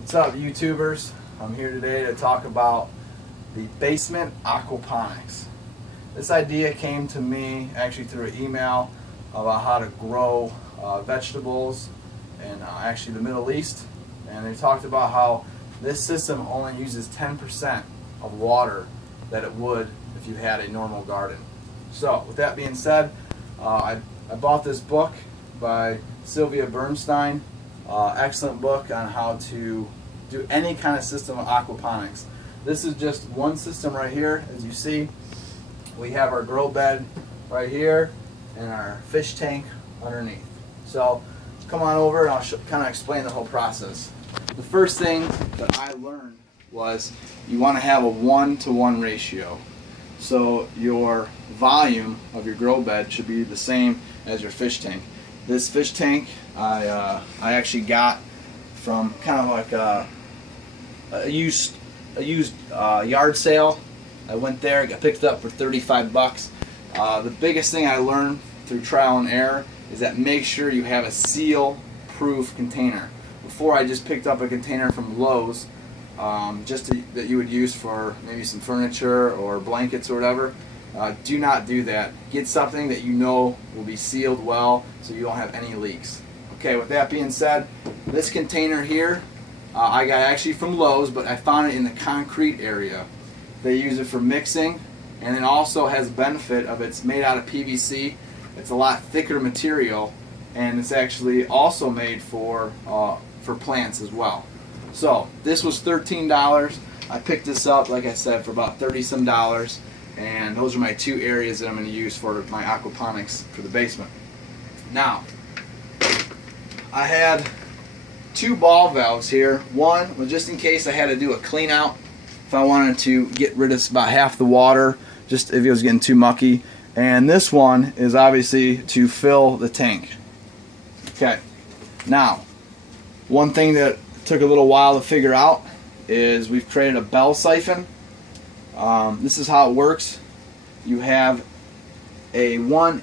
What's up, YouTubers? I'm here today to talk about the basement aquaponics. This idea came to me actually through an email about how to grow vegetables in actually the Middle East, and they talked about how this system only uses 10% of water that it would if you had a normal garden. So with that being said, I bought this book by Sylvia Bernstein. Excellent book on how to do any kind of system of aquaponics. This is just one system right here. As you see, we have our grow bed right here and our fish tank underneath. So come on over and I'll kind of explain the whole process. The first thing that I learned was you want to have a 1-to-1 ratio. So your volume of your grow bed should be the same as your fish tank. This fish tank I actually got from kind of like a used yard sale. I went there, got picked up for 35 bucks. The biggest thing I learned through trial and error is that make sure you have a seal-proof container. Before, I just picked up a container from Lowe's that you would use for maybe some furniture or blankets or whatever. Do not do that. Get something that you know will be sealed well so you don't have any leaks. Okay, with that being said, this container here I got actually from Lowe's, but I found it in the concrete area. They use it for mixing, and it also has the benefit of it's made out of PVC. It's a lot thicker material, and it's actually also made for plants as well. So this was $13. I picked this up, like I said, for about $30-some, and those are my two areas that I'm going to use for my aquaponics for the basement. Now, I had two ball valves here. One was just in case I had to do a clean out, if I wanted to get rid of about half the water, just if it was getting too mucky. And this one is obviously to fill the tank. Okay, now one thing that took a little while to figure out is we've created a bell siphon. This is how it works. You have a 1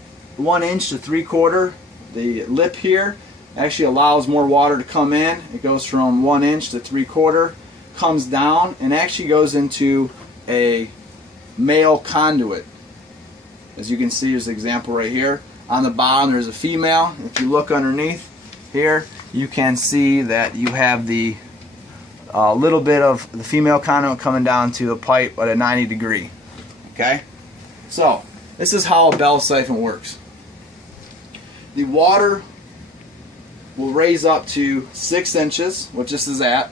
inch to 3/4. The lip here actually allows more water to come in. It goes from 1 inch to 3/4, comes down, and actually goes into a male conduit. As you can see, there's an example right here. On the bottom there's a female. If you look underneath here, you can see that you have the little bit of the female conduit coming down to the pipe at a 90-degree. Okay? So, this is how a bell siphon works. The water will raise up to 6 inches, which this is at,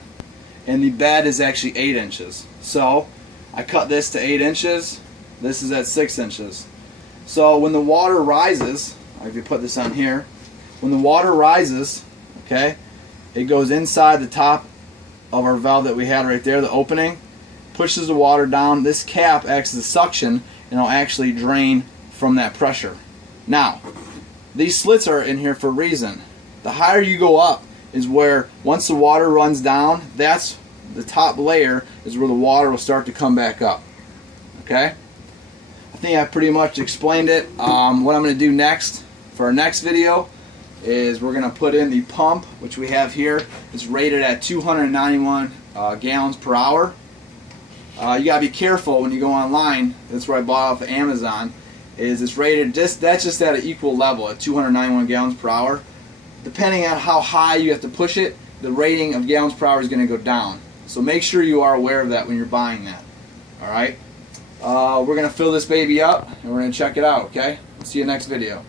and the bed is actually 8 inches. So, I cut this to 8 inches, this is at 6 inches. So when the water rises, if you put this on here, when the water rises, okay, it goes inside the top of our valve that we had right there, the opening, pushes the water down. This cap acts as a suction, and it'll actually drain from that pressure. Now, these slits are in here for a reason. The higher you go up is where, once the water runs down, that's the top layer is where the water will start to come back up. Okay? I think I pretty much explained it. What I'm going to do next for our next video is we're going to put in the pump, which we have here. It's rated at 291 gallons per hour. You got to be careful when you go online. That's where I bought off of Amazon. Is it's rated that's just at an equal level at 291 gallons per hour. Depending on how high you have to push it, the rating of gallons per hour is going to go down. So make sure you are aware of that when you're buying that. All right. We're going to fill this baby up and we're going to check it out, okay? See you next video.